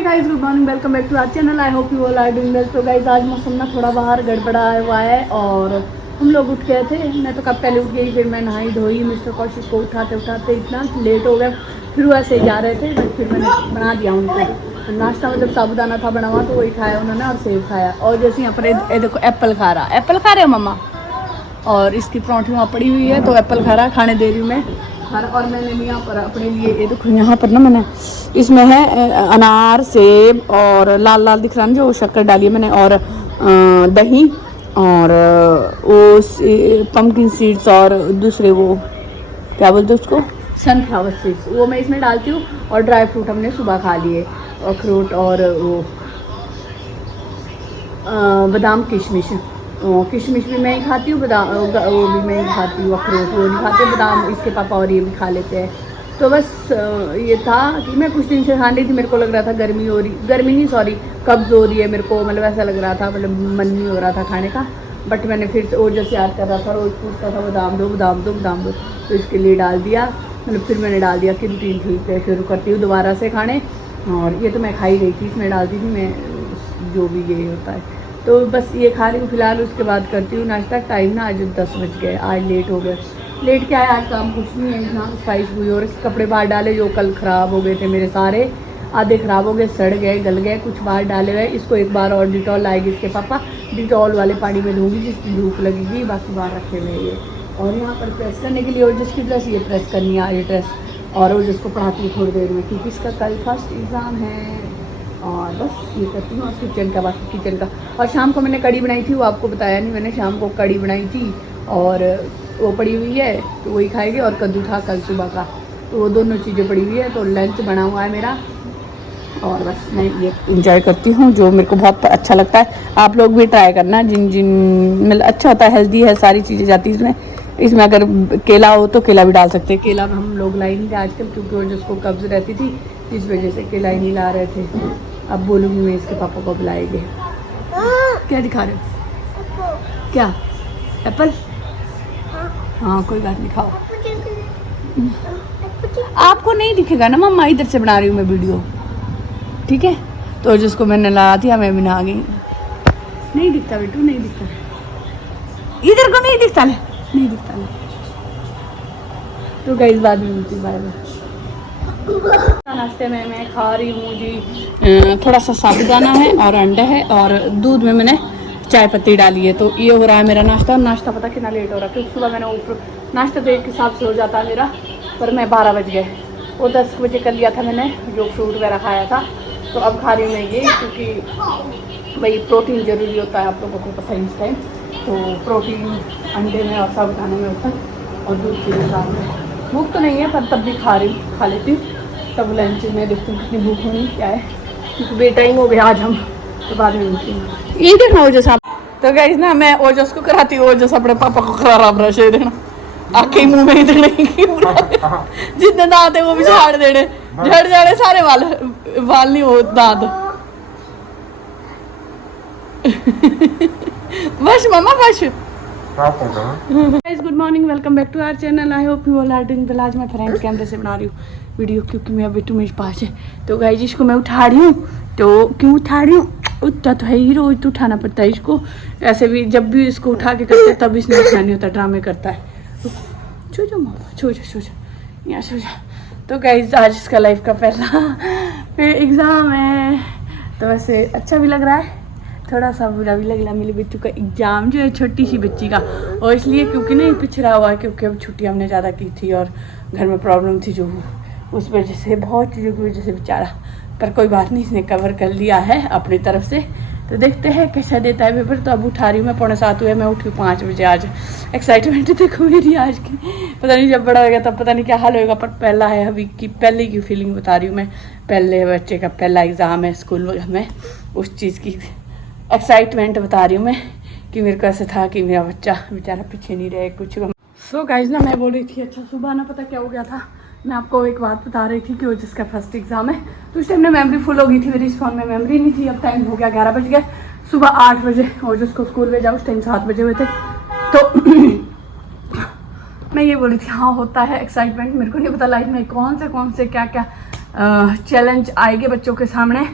Hey guys, good morning, welcome back to our channel. I hope you all are doing well. तो guys आज मौसम ना थोड़ा बाहर गड़बड़ा हुआ है और हम लोग उठ गए थे। मैं तो कब पहले उठ गई, फिर मैं नहाई धोई, मिस्टर कौशिक को उठाते उठाते इतना लेट हो गया। फिर वैसे ही जा रहे थे, बट फिर मैंने बना दिया उनको नाश्ता। मतलब साबुदाना था बना हुआ तो वही खाया उन्होंने और सेब खाया। और जैसे यहाँ पर ये देखो एप्पल खा रहा, एप्पल खा रहे हो मम्मा। और इसकी परौंठी वहाँ पड़ी हुई है तो एप्पल खा रहा, खाने दे रही हूँ मैं। और मैंने भी यहाँ पर अपने लिए ये देखो, यहाँ पर ना मैंने इसमें है अनार, सेब और लाल लाल दिख रहा है जो शक्कर डाली है मैंने, और दही और वो पम्पकिन सीड्स और दूसरे वो क्या बोलते हैं उसको, सनफ्लावर सीड्स, वो मैं इसमें डालती हूँ। और ड्राई फ्रूट हमने सुबह खा लिए, अखरोट और वो बादाम किशमिश। किशमिश भी मैं ही खाती हूँ, बादाम वो भी मैं ही खाती हूँ, अखरोट वो नहीं खाते, बादाम इसके पापा और ये भी खा लेते हैं। तो बस ये था कि मैं कुछ दिन से खा रही थी। मेरे को लग रहा था गर्मी हो रही, गर्मी नहीं सॉरी कब्ज़ हो रही है मेरे को, मतलब ऐसा लग रहा था, मतलब मन नहीं हो रहा था खाने का। बट मैंने फिर से और जैसे याद कर रहा था, रोज़ पूछता था बादाम दो बादाम दो बादाम दो, तो इसके लिए डाल दिया। मतलब फिर मैंने डाल दिया कि रूटीन ठीक है, शुरू करती हूँ दोबारा से खाने। और ये तो मैं खा ही रही थी, इसमें डालती थी मैं जो भी ये होता है। तो बस ये खा रही हूँ फिलहाल, उसके बाद करती हूँ नाश्ता। टाइम ना आज 10 बज गए, आज लेट हो गए। लेट क्या है, आज काम कुछ नहीं है, इतना स्पाइस हुई और कपड़े बाहर डाले जो कल ख़राब हो गए थे मेरे सारे, आधे ख़राब हो गए, सड़ गए, गल गए, कुछ बाहर डाले हुए। इसको एक बार और डिटॉल लाएगी इसके पापा, डिटॉल वाले पानी में धोऊंगी जिसकी धूप लगेगी, बाकी बाहर रखे हुए ये। और यहाँ पर प्रेस करने के लिए और जिसकी ड्रेस ये प्रेस करनी है ये ड्रेस, और वो जिसको पढ़ाती हूँ थोड़ी देर में क्योंकि इसका कल फर्स्ट एग्ज़ाम है। और बस ये करती हूँ। और किचन का, बाकी किचन का। और शाम को मैंने कड़ी बनाई थी, वो आपको बताया नहीं मैंने, शाम को कड़ी बनाई थी और वो पड़ी हुई है तो वही खाएगी। और कद्दू था कल सुबह का, तो वो दोनों चीज़ें पड़ी हुई है। तो लंच बना हुआ है मेरा और बस मैं ये इंजॉय करती हूँ, जो मेरे को बहुत अच्छा लगता है। आप लोग भी ट्राई करना, जिन मतलब अच्छा होता है, हेल्दी है, सारी चीज़ें जाती हैं इसमें अगर केला हो तो केला भी डाल सकते हैं। केला हम लोग लाई नहीं थे आजकल क्योंकि वो जिसको कब्ज़ रहती थी, इस वजह से केला ही नहीं ला रहे थे। अब बोलूँगी मैं इसके पापा को बुलाएंगे। क्या दिखा रहे हो, क्या एप्पल? हाँ कोई बात नहीं, खाओ। आपको नहीं दिखेगा ना मम्मा, इधर से बना रही हूँ मैं वीडियो, ठीक है। तो जिसको मैंने ला दिया मैं भी नहा गई। नहीं दिखता बेटू, नहीं दिखता, इधर को नहीं दिखता, ले नहीं दिखता ले। तो गाइस बाद में मिलती हूँ, बाय बाय। नाश्ते में मैं खा रही हूँ जी थोड़ा सा साबुदाना है और अंडा है और दूध में मैंने चाय पत्ती डाली है। तो ये हो रहा है मेरा नाश्ता। और नाश्ता पता कितना लेट हो रहा है क्योंकि सुबह मैंने नाश्ता तो एक हिसाब से हो जाता है मेरा, पर मैं 12 बज गए, वो 10 बजे कर लिया था मैंने जो फ्रूट वगैरह खाया था। तो अब खा रही हूँ मैं ये क्योंकि भाई प्रोटीन ज़रूरी होता है, आप लोगों को पता है इस टाइम। तो प्रोटीन अंडे में और साबुदाने में होता है और दूध के साथ में। भूख तो नहीं है पर तब भी खा लेती हूँ। तब लंच में देखती हूँ कितनी भूख होनी क्या है, क्योंकि बेटाइम हो गया आज हम। तो बाद में मिलती हूँ। ये देखना ओजस आप। तो गाइस ना मैं ओजस को कराती हूँ, ओजस अपने पापा को करा रहा ब्रश, ये देखना आके मुँह में इधर नहीं जितने दांत है वो भी झाड़ देने, झड़ जाने सारे वाल नहीं हो दांत। बस मम्मा बस। Good morning, welcome back to our channel. I hope you all are doing well. आज मैं फ्रंट कैमरे से बना रही हूँ वीडियो क्योंकि मेरा बेटू मेरे पास है। तो गाइस इसको मैं उठा रही हूँ, तो क्यों उठा रही हूँ, उठता तो है ही, रोज तो उठाना पड़ता है इसको। ऐसे भी जब भी इसको उठा के करते तब इसने उठना नहीं होता, ड्रामे करता है। छो जाओ मामा, छो जाओ यहाँ छो जाओ। तो गाइस आज इसका लाइफ का पहला फिर एग्ज़ाम है, तो वैसे अच्छा भी लग रहा है, थोड़ा सा बुरा भी लग रहा है। मेरे बच्चों का एग्ज़ाम जो है, छोटी सी बच्ची का, और इसलिए क्योंकि नहीं पिछड़ा हुआ है क्योंकि अब छुट्टी हमने ज़्यादा की थी और घर में प्रॉब्लम थी जो, उस वजह से बहुत चीज़ों की वजह से बेचारा। पर कोई बात नहीं, इसने कवर कर लिया है अपनी तरफ से। तो देखते हैं कैसा देता है पेपर। तो अब उठा रही हूँ मैं, 6:45 हुए, मैं उठी 5 बजे आज। एक्साइटमेंट देखो मेरी आज की, पता नहीं जब बड़ा होगा तब पता नहीं क्या हाल होगा, पर पहला है अभी की, पहले की फीलिंग बता रही हूँ मैं। पहले बच्चे का पहला एग्ज़ाम है स्कूल में, उस चीज़ की एक्साइटमेंट बता रही हूँ मैं कि मेरे को ऐसा था कि मेरा बच्चा बेचारा पीछे नहीं रहे कुछ। सो गाइस ना मैं बोल रही थी, अच्छा सुबह ना पता क्या हो गया था, मैं आपको एक बात बता रही थी कि वो जिसका फर्स्ट एग्ज़ाम है तो उस टाइम में मेमोरी फुल हो गई थी मेरी, इस फ़ोन में मेमोरी नहीं थी। अब टाइम हो गया 11 बज गए, सुबह 8 बजे और जिसको स्कूल भेजा उस टाइम 7 बजे हुए थे। तो मैं ये बोली थी हाँ होता है एक्साइटमेंट, मेरे को नहीं पता लाइफ में कौन से क्या क्या चैलेंज आएंगे बच्चों के सामने।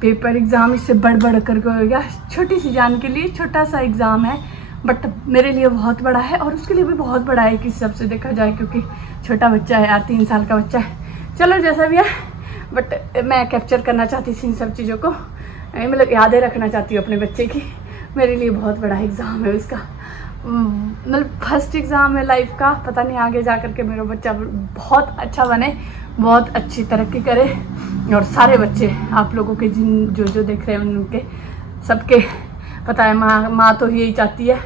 पेपर एग्ज़ाम इससे बढ़ कर हो गया। छोटी सी जान के लिए छोटा सा एग्ज़ाम है, बट मेरे लिए बहुत बड़ा है और उसके लिए भी बहुत बड़ा है किस हिसाब से देखा जाए, क्योंकि छोटा बच्चा है यार, 3 साल का बच्चा है। चलो जैसा भी है, बट मैं कैप्चर करना चाहती थी इन सब चीज़ों को, मतलब यादें रखना चाहती हूँ अपने बच्चे की। मेरे लिए बहुत बड़ा एग्ज़ाम है उसका, मतलब फर्स्ट एग्ज़ाम है लाइफ का। पता नहीं आगे जा कर के मेरा बच्चा बहुत अच्छा बने, बहुत अच्छी तरक्की करे, और सारे बच्चे आप लोगों के जो देख रहे हैं उनके सबके पता है माँ तो यही चाहती है,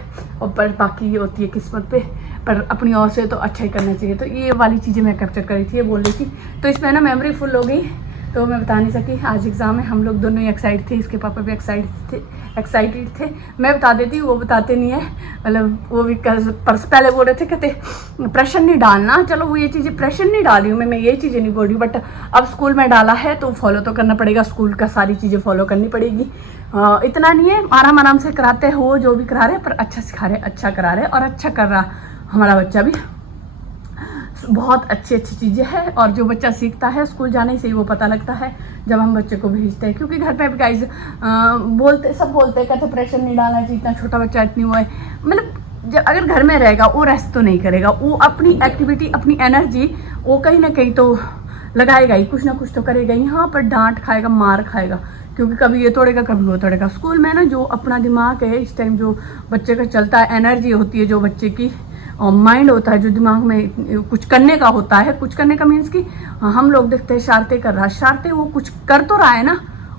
और पर बाकी ये होती है किस्मत पे, पर अपनी ओर से तो अच्छा ही करना चाहिए। तो ये वाली चीज़ें मैं कैप्चर करी थी, ये बोल रही थी। तो इसमें ना मेमोरी फुल हो गई, तो मैं बता नहीं सकी। आज एग्ज़ाम है, हम लोग दोनों ही एक्साइटेड थे, इसके पापा भी एक्साइटेड थे। मैं बता देती, वो बताते नहीं है, मतलब वो भी पहले बोल रहे थे, कहते प्रेशर नहीं डालना। चलो वो ये चीज़ें प्रेशर नहीं डाली हूँ मैं ये चीज़ें नहीं बोल रही हूँ, बट अब स्कूल में डाला है तो फॉलो तो करना पड़ेगा, स्कूल का सारी चीज़ें फॉलो करनी पड़ेगी। इतना नहीं है, आराम से कराते हो जो भी करा रहे, पर अच्छा सिखा रहे, अच्छा करा रहे, और अच्छा कर रहा हमारा बच्चा भी। बहुत अच्छी चीज़ें हैं, और जो बच्चा सीखता है स्कूल जाने से ही वो पता लगता है जब हम बच्चे को भेजते हैं। क्योंकि घर पे भी गाइज सब बोलते हैं, कहते प्रेशर नहीं डालना चाहिए, इतना छोटा बच्चा इतनी वो है। मतलब जब अगर घर में रहेगा वो रेस्ट तो नहीं करेगा, वो अपनी एक्टिविटी अपनी एनर्जी वो कहीं ना कहीं तो लगाएगा ही, कुछ ना कुछ तो करेगा ही। हाँ, पर डांट खाएगा, मार खाएगा, क्योंकि कभी ये तोड़ेगा कभी वो तोड़ेगा। स्कूल में ना जो अपना दिमाग है इस टाइम जो बच्चे का चलता है, एनर्जी होती है जो बच्चे की, और माइंड होता है जो दिमाग में कुछ करने का होता है। कुछ करने का मीन्स कि हम लोग देखते हैं शरारतें कर रहा है, शरारतें वो कुछ कर तो रहा है ना,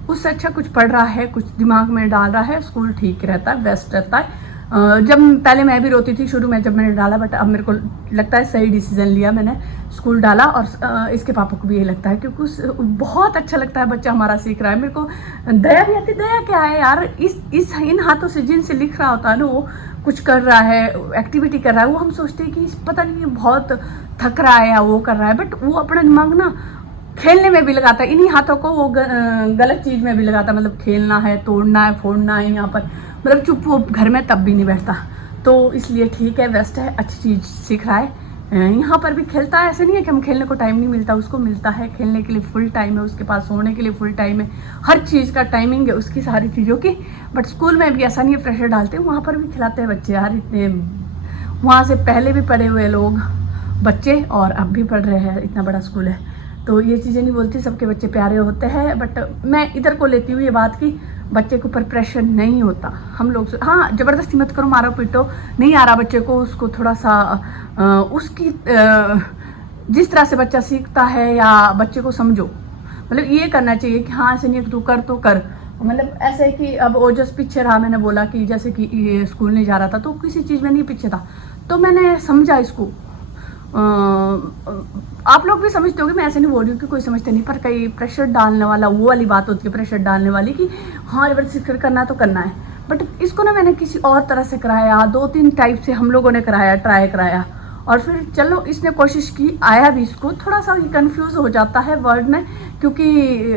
उससे अच्छा कुछ पढ़ रहा है, कुछ दिमाग में डाल रहा है, स्कूल ठीक रहता है, बेस्ट रहता है। जब पहले मैं भी रोती थी शुरू में जब मैंने डाला, बट अब मेरे को लगता है सही डिसीजन लिया मैंने, स्कूल डाला। और इसके पापा को भी ये लगता है, क्योंकि बहुत अच्छा लगता है बच्चा हमारा सीख रहा है। मेरे को दया भी आती, दया क्या है यार, इन हाथों से जिनसे लिख रहा होता है ना, वो कुछ कर रहा है, एक्टिविटी कर रहा है, वो हम सोचते हैं कि पता नहीं बहुत थक रहा है या वो कर रहा है, बट वो अपना दिमाग ना खेलने में भी लगाता है, इन्हीं हाथों को वो गलत चीज़ में भी लगाता है। मतलब खेलना है, तोड़ना है, फोड़ना है, यहाँ पर मतलब चुप वो घर में तब भी नहीं बैठता। तो इसलिए ठीक है, बेस्ट है, अच्छी चीज़ सीख रहा है। यहाँ पर भी खेलता है, ऐसे नहीं है कि हम खेलने को टाइम नहीं मिलता, उसको मिलता है खेलने के लिए फुल टाइम है, उसके पास सोने के लिए फुल टाइम है, हर चीज़ का टाइमिंग है उसकी सारी चीज़ों की। बट स्कूल में भी ऐसा नहीं है प्रेशर डालते, वहाँ पर भी खिलाते हैं बच्चे यार, इतने वहाँ से पहले भी पढ़े हुए लोग बच्चे और अब भी पढ़ रहे हैं, इतना बड़ा स्कूल है। तो ये चीज़ें नहीं बोलती, सबके बच्चे प्यारे होते हैं, बट मैं इधर को लेती हूँ ये बात की बच्चे के ऊपर प्रेशर नहीं होता। हम लोग हाँ ज़बरदस्ती मत करो, मारो पीटो, नहीं आ रहा बच्चे को, उसको थोड़ा सा उसकी जिस तरह से बच्चा सीखता है या बच्चे को समझो, मतलब ये करना चाहिए कि हाँ ऐसे नहीं तू कर तो कर। मतलब ऐसे है कि अब ओजस पीछे रहा, मैंने बोला कि जैसे कि ये स्कूल नहीं जा रहा था तो किसी चीज़ में नहीं पीछे था, तो मैंने समझा इसको। आप लोग भी समझते होगे, मैं ऐसे नहीं बोल रही हूँ कि कोई समझते नहीं, पर कई प्रेशर डालने वाला वो वाली बात होती है, प्रेशर डालने वाली कि हाँ जबरदस्ती करना तो करना है। बट इसको ना मैंने किसी और तरह से कराया, 2-3 टाइप से हम लोगों ने कराया, ट्राई कराया, और फिर चलो इसने कोशिश की, आया भी। इसको थोड़ा सा कंफ्यूज हो जाता है वर्ड में, क्योंकि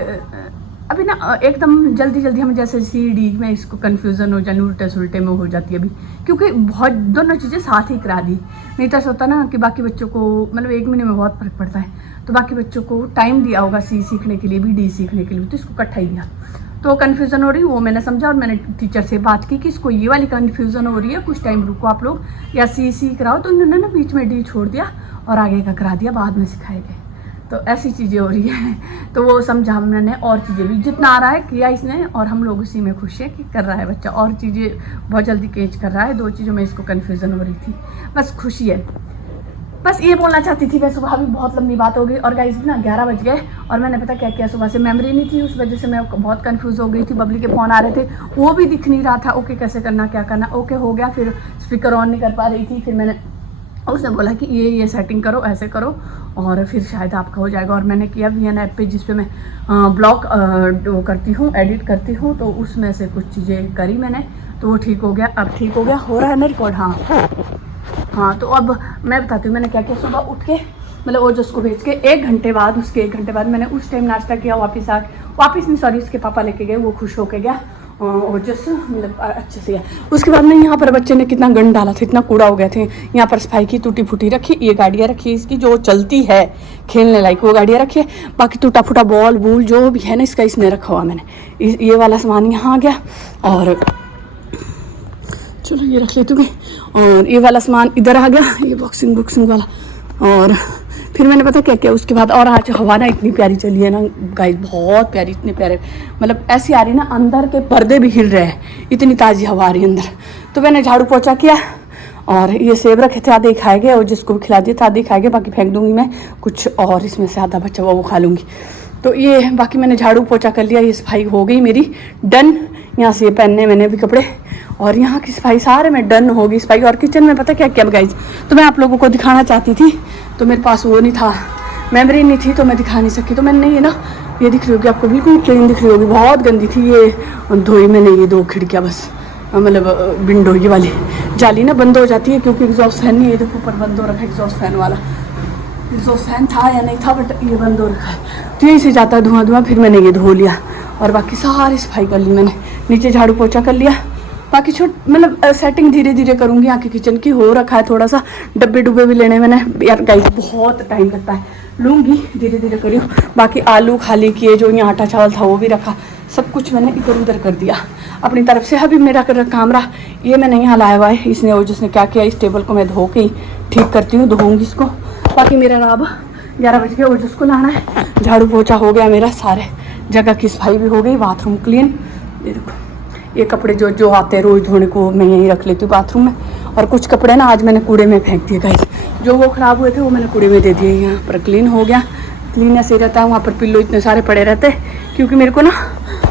अभी ना एकदम जल्दी हम जैसे CD में इसको कन्फ्यूज़न हो जाए, उल्टे सुलटे में हो जाती है अभी, क्योंकि बहुत दोनों चीज़ें साथ ही करा दी। नहीं तो ऐसा होता ना कि बाकी बच्चों को मतलब 1 महीने में बहुत फर्क पड़ता है, तो बाकी बच्चों को टाइम दिया होगा C सीखने के लिए भी, D सीखने के लिए, तो इसको इकट्ठा ही दिया। तो कन्फ्यूज़न हो रही, वो मैंने समझा और मैंने टीचर से बात की कि इसको ये वाली कन्फ्यूज़न हो रही है, कुछ टाइम रुको आप लोग, या C सीख रहा हो। तो इन्होंने ना बीच में D छोड़ दिया और आगे का करा दिया, बाद में सिखाएंगे। तो ऐसी चीज़ें हो रही है, तो वो समझा मैंने, और चीज़ें भी जितना आ रहा है किया इसने, और हम लोग उसी में खुश है कि कर रहा है बच्चा, और चीज़ें बहुत जल्दी कैच कर रहा है। 2 चीज़ों में इसको कन्फ्यूज़न हो रही थी, बस खुशी है। बस ये बोलना चाहती थी मैं। सुबह भी बहुत लंबी बात हो गई, और गाइस भी ना 11 बज गए, और मैंने पता क्या किया, सुबह से मेमोरी नहीं थी, उस वजह से मैं बहुत कंफ्यूज हो गई थी। बबली के फ़ोन आ रहे थे, वो भी दिख नहीं रहा था, ओके कैसे करना, क्या करना, ओके हो गया। फिर स्पीकर ऑन नहीं कर पा रही थी, फिर मैंने उसने बोला कि ये सेटिंग करो, ऐसे करो, और फिर शायद आपका हो जाएगा। और मैंने किया VN ऐप पे, जिस पे मैं ब्लॉग वो करती हूँ, एडिट करती हूँ, तो उसमें से कुछ चीज़ें करी मैंने, तो वो ठीक हो गया। अब ठीक हो गया, हो रहा है ना रिकॉर्ड। हाँ, तो अब मैं बताती हूँ मैंने क्या किया। सुबह उठ के मतलब वो जो उसको भेज के 1 घंटे बाद, उसके 1 घंटे बाद मैंने उस टाइम नाश्ता किया, वापस नहीं सॉरी, उसके पापा लेके गए, वो खुश होके गया। ओजस मतलब अच्छे से है। उसके बाद में यहाँ पर बच्चे ने कितना गंद डाला था, इतना कूड़ा हो गया थे। यहाँ पर सफाई की, टूटी फूटी रखी, ये गाड़ियाँ रखी इसकी जो चलती है खेलने लायक, वो गाड़ियाँ रखी है। बाकी टूटा फूटा बॉल बूल जो भी है ना इसका इसमें रखा हुआ मैंने। ये वाला सामान यहाँ आ गया और चलो ये रख लेती हूँ। और ये वाला सामान इधर आ गया, ये बॉक्सिंग वाला। और फिर मैंने पता क्या किया उसके बाद, और आज हवा ना इतनी प्यारी चली है ना गाइस, बहुत प्यारी, इतने प्यारे मतलब ऐसी आ रही ना, अंदर के पर्दे भी हिल रहे हैं, इतनी ताज़ी हवा आ रही है अंदर। तो मैंने झाड़ू पोछा किया और ये सेब रखे थे, आधे ही खाए गए और जिसको भी खिला दिए था आधे ही खाए गए, बाकी फेंक दूंगी मैं कुछ, और इसमें से आधा बच्चा वो खा लूँगी। तो ये बाकी मैंने झाड़ू पोछा कर लिया, ये सफाई हो गई मेरी डन। यहाँ से ये पहनने मैंने भी कपड़े, और यहाँ की सफाई सारे में डन होगी सफाई। और किचन में पता क्या क्या गाइस, तो मैं आप लोगों को दिखाना चाहती थी, तो मेरे पास वो नहीं था, मेमोरी नहीं थी, तो मैं दिखा नहीं सकी। तो मैंने ये ना, ये दिख रही होगी आपको, बिल्कुल क्लीन दिख रही होगी, बहुत गंदी थी ये, धोई मैंने ये 2 खिड़कियाँ बस, मतलब विंडो ये वाली जाली ना बंद हो जाती है क्योंकि एग्जॉस्ट फैन नहीं है, देखो ऊपर बंद हो रखा है एग्जॉस्ट फैन वाला। एग्जॉस्ट फैन था या नहीं था बट ये बंद हो रखा है, तो यहीं से जाता है धुआं। फिर मैंने ये धो लिया और बाकी सारी सफाई कर ली मैंने, नीचे झाड़ू पोछा कर लिया। बाकी मतलब सेटिंग धीरे धीरे करूँगी। यहाँ की किचन की हो रखा है थोड़ा सा, डब्बे डुब्बे भी लेने मैंने यार गाइस, बहुत टाइम लगता है, लूँगी धीरे धीरे करियो। बाकी आलू खाली किए, जो यहाँ आटा चावल था वो भी रखा, सब कुछ मैंने इधर उधर कर दिया अपनी तरफ से। अभी मेरा काम रहा, ये मैंने यहाँ लाया हुआ है, इसने वो जिसने क्या किया, इस टेबल को मैं धो के ही ठीक करती हूँ, धोऊँगी इसको। बाकी मेरा राब 11 बज गया, और जिसको लाना है। झाड़ू पोछा हो गया मेरा, सारे जगह की सफाई भी हो गई, बाथरूम क्लीन। ये देखो ये कपड़े जो आते हैं रोज़ धोने को मैं यहीं रख लेती हूँ बाथरूम में। और कुछ कपड़े ना आज मैंने कूड़े में फेंक दिए गाइस, जो वो ख़राब हुए थे वो मैंने कूड़े में दे दिए। यहाँ पर क्लीन हो गया, क्लीन ऐसे रहता है। वहाँ पर पिल्लो इतने सारे पड़े रहते हैं क्योंकि मेरे को ना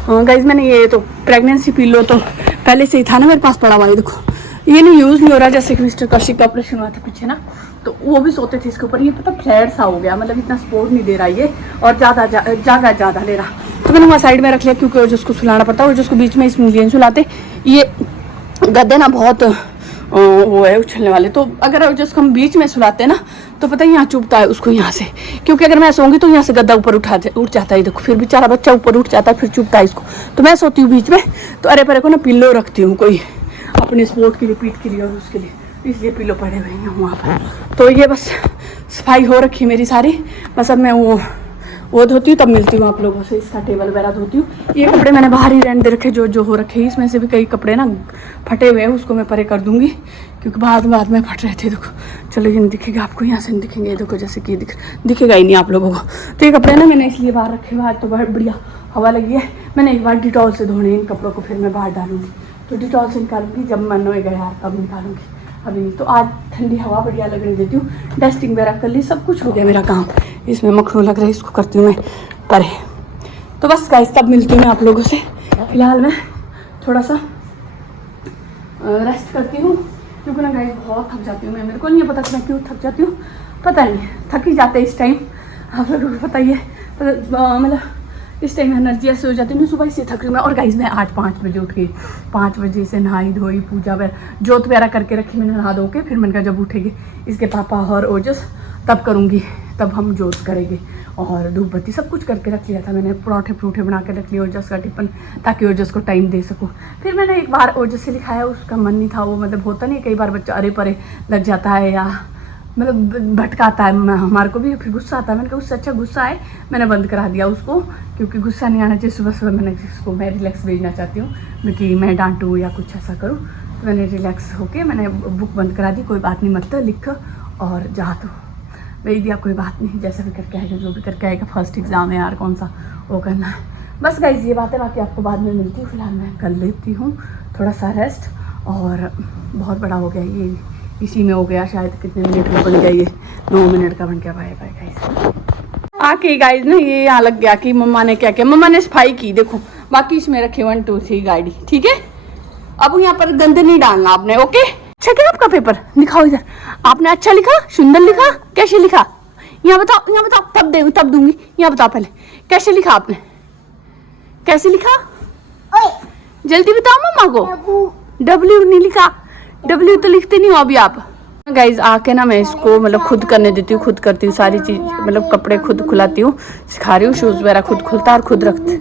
गाइस, मैंने ये तो प्रेगनेंसी पिल्लो तो पहले से ही था ना मेरे पास पड़ा हुआ। ये देखो ये नहीं यूज़ नहीं हो रहा, जैसे कि मिस्टर कौशिक का ऑपरेशन हुआ था पीछे ना, तो वो भी सोते थे इसके ऊपर। ये पता फ्लैट सा हो गया, मतलब इतना सपोर्ट नहीं दे रहा ये, और ज़्यादा ले रहा। तो मैंने वहाँ साइड में रख लिया क्योंकि जिसको सुलाना पड़ता है, और जिसको बीच में इसमें सुलाते। ये गद्दे ना बहुत वो है उछलने वाले, तो अगर जिसको हम बीच में सुलाते हैं ना तो पता है यहाँ चुभता है उसको यहाँ से, क्योंकि अगर मैं सोऊंगी तो यहाँ से गद्दा ऊपर उठ जाता है। देखो फिर बेचारा बच्चा ऊपर उठ जाता है, फिर चुभता है इसको। तो मैं सोती हूँ बीच में, तो अरे परे को ना पिल्लो रखती हूँ कोई अपने स्पोर्ट के लिए, पीठ के लिए और उसके लिए, इसलिए पिल्लो पड़े हुए हैं वहाँ पर। तो ये बस सफाई हो रखी मेरी सारी, बस अब मैं वो धोती हूँ, तब मिलती हूँ आप लोगों से। इसका टेबल वगैरह धोती हूँ। ये कपड़े मैंने बाहर ही रहने दे रखे, जो हो रखे, इसमें से भी कई कपड़े ना फटे हुए हैं, उसको मैं परे कर दूँगी क्योंकि बाद में फट रहे थे। देखो चलो ये नहीं दिखेगा आपको, यहाँ से नहीं दिखेंगे, देखो जैसे कि दिखेगा ही नहीं आप लोगों को। तो ये कपड़े ना मैंने इसलिए बाहर रखे हुए, आज तो बहुत बढ़िया हवा लगी है। मैंने एक बार डिटॉल से धोने इन कपड़ों को, फिर मैं बाहर डालूँगी। तो डिटॉल से निकालूंगी जब मन होएगा यार, तब निकालूंगी, अभी नहीं। तो आज ठंडी हवा बढ़िया लगने देती हूँ, डस्टिंग वगैरह कर ली, सब कुछ हो गया मेरा काम। इसमें मखरू लग रहा है, इसको करती हूँ मैं परे। तो बस गाइस तब मिलती हूँ मैं आप लोगों से। फिलहाल मैं थोड़ा सा रेस्ट करती हूँ क्योंकि ना गाइस बहुत थक जाती हूँ मैं। मेरे को नहीं पता कि मैं क्यों थक जाती हूँ, पता नहीं, थक ही जाते इस टाइम, आप लोगों को पता ही है। मतलब इस टाइम एनर्जी ऐसे हो जाती है, सुबह से थक रही हूँ मैं। और गाइस मैं आज 5 बजे उठ गई, 5 बजे से नहाई धोई, पूजा वगैरह जोत वगैरह करके रखी मैंने नहा धो के। फिर मैंने कहा जब उठेगी इसके पापा और ओजस तब करूँगी, तब हम जोत करेंगे। और धूप बत्ती सब कुछ करके रख लिया था मैंने, पराठे बना के रख लिए ओजस का टिफिन, ताकि ओजस को टाइम दे सकूँ। फिर मैंने एक बार ओजस से लिखाया, उसका मन नहीं था, वो मतलब होता नहीं कई बार बच्चा अरे परे लग जाता है या मतलब भटकाता है हमारे को भी, फिर गुस्सा आता है। मैंने कहा उससे अच्छा गुस्सा है, मैंने बंद करा दिया उसको, क्योंकि गुस्सा नहीं आना चाहिए। सुबह मैंने उसको मैं रिलैक्स भेजना चाहती हूँ कि मैं डांटूँ या कुछ ऐसा करूँ। तो मैंने रिलैक्स होके मैंने बुक बंद करा दी, कोई बात नहीं मत लिख और जा, तो भेज दिया, कोई बात नहीं, जैसा भी करके आएगा, जो भी करके आएगा। फर्स्ट एग्ज़ाम है यार, कौन सा वो करना है। बस गाइस ये बात है, बाकी आपको बाद में मिलती हूँ। फिलहाल मैं कर लेती हूँ थोड़ा सा रेस्ट, और बहुत बड़ा हो गया ये, इसी में हो गया शायद, कितने मिनट में बन गया ये, 9 मिनट का बन गया। Bye bye guys. आके गाइस ना ये यहाँ लग गया कि मम्मा ने क्या किया, मम्मा ने सफाई की, देखो बाकी इसमें रखे 1 2 3 गाड़ी, ठीक है। अब यहाँ पर गंदे नहीं डालना आपने, ओके। अच्छा क्या आपका पेपर दिखाओ इधर, आपने अच्छा लिखा, सुंदर लिखा, कैसे लिखा, यहाँ बताओ, तब दूंगी। यहाँ बताओ पहले कैसे लिखा आपने, कैसे लिखा, जल्दी बताओ मम्मा को। W नहीं लिखा, W तो लिखते नहीं हो अभी आप। गाइज आके ना मैं इसको मतलब खुद करने देती हूँ, खुद करती हूँ सारी चीज, मतलब कपड़े खुद खुलाती हूँ, सिखा रही हूँ, शूज वगैरह खुद खुलता और खुद रखते।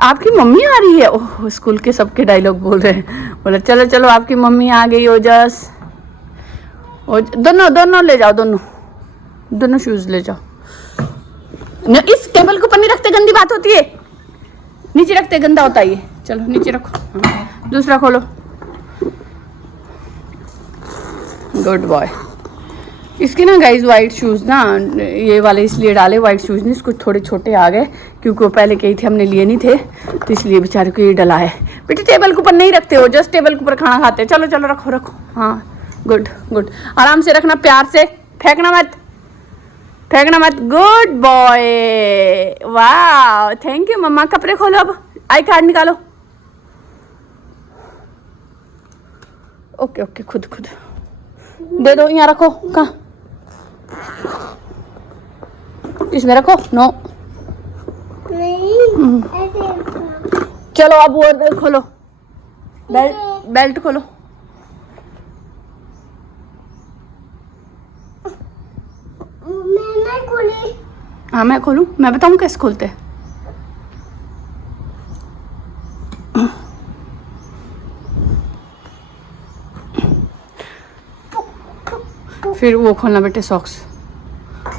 आपकी मम्मी आ रही है? ओह, स्कूल के सबके डायलॉग बोल रहे हैं। बोले चलो चलो आपकी मम्मी आ गई। ओजस, दोनों दोनों ले जाओ, दोनों शूज ले जाओ। न, इस टेबल के ऊपर नहीं रखते, गंदी बात होती है। नीचे रखते, गंदा होता है ये। चलो नीचे रखो। दूसरा खोलो। Good boy. इसके ना गाइज वाइट शूज़ ना, ये वाले इसलिए डाले वाइट शूज़ नहीं, इसको थोड़े छोटे आ गए क्योंकि वो पहले कही थी हमने लिए नहीं थे, तो इसलिए बेचारे को ये डला है। बेटे टेबल के ऊपर नहीं रखते हो, जस्ट टेबल के ऊपर खाना खाते। चलो चलो रखो रखो। हाँ गुड गुड, आराम से रखना, प्यार से, फेंकना मत फेंकना मत। गुड बॉय, वाह थैंक यू मम्मा। कपड़े खोलो, अब आई कार्ड निकालो। ओके ओके, खुद खुद दे दो। यहाँ रखो। कहाँ? इसमें रखो। नो नहीं, चलो अब वो खोलो, बेल्ट खोलो। मैं नहीं खोली। हाँ मैं खोलूं? मैं बताऊं कैसे खोलते हैं? फिर वो खोलना बेटे, सॉक्स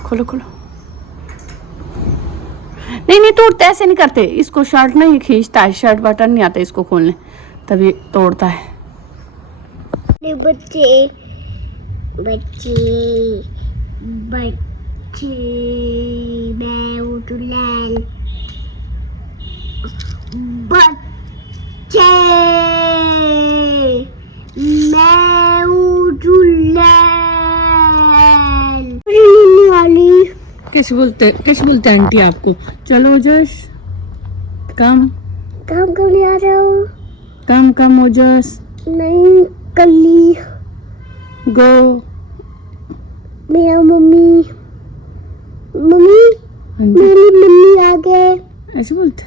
खोलो खोलो। नहीं नहीं तोड़ते, ऐसे नहीं करते इसको। शर्ट नहीं खींचता है, शर्ट बटन नहीं आता इसको खोलने, तभी तोड़ता है। बच्चे बच्चे बच्चे, मैं उठूं बच्चे, मैं उठूं वाली। कैसे बोलते आंटी आपको? चलो ओजस, कम काम करने आ रहा हूँ। कम कम ओजस, नहीं कली। गो। मेरा मम्मी मेरी मम्मी आ गए। ऐसे बोलते?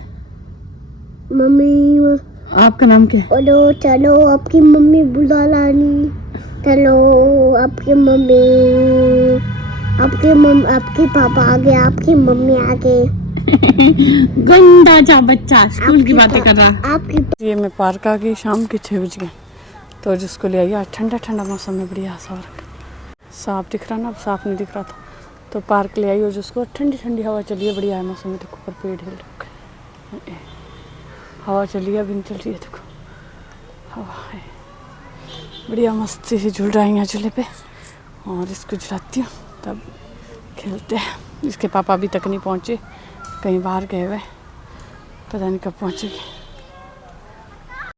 मम्मी, आपका नाम क्या है? बोलो चलो आपकी मम्मी बुला लानी। चलो आपकी आपके पापा आ गए, आपकी मम्मी आ गए। गंदा जा बच्चा, स्कूल की बातें कर रहा। आपकी ये मैं पार्क आ गई, शाम के 6 बज गए, तो जिसको ले आई। ठंडा ठंडा मौसम में बढ़िया सा साफ दिख रहा ना, अब साफ नहीं दिख रहा था, तो पार्क ले आई। और जिसको ठंडी ठंडी हवा चली है, बढ़िया है मौसम में। देखो ऊपर पेड़ हिल रखे, हवा चली है, अभी नहीं चल रही है। देखो हवा है बढ़िया, मस्ती से झूल रही हैं झूले पे। और इसको झुलाती हूँ तब खेलते हैं। इसके पापा अभी तक नहीं पहुँचे, कहीं बाहर गए हुए, पता नहीं कब पहुँचेंगे।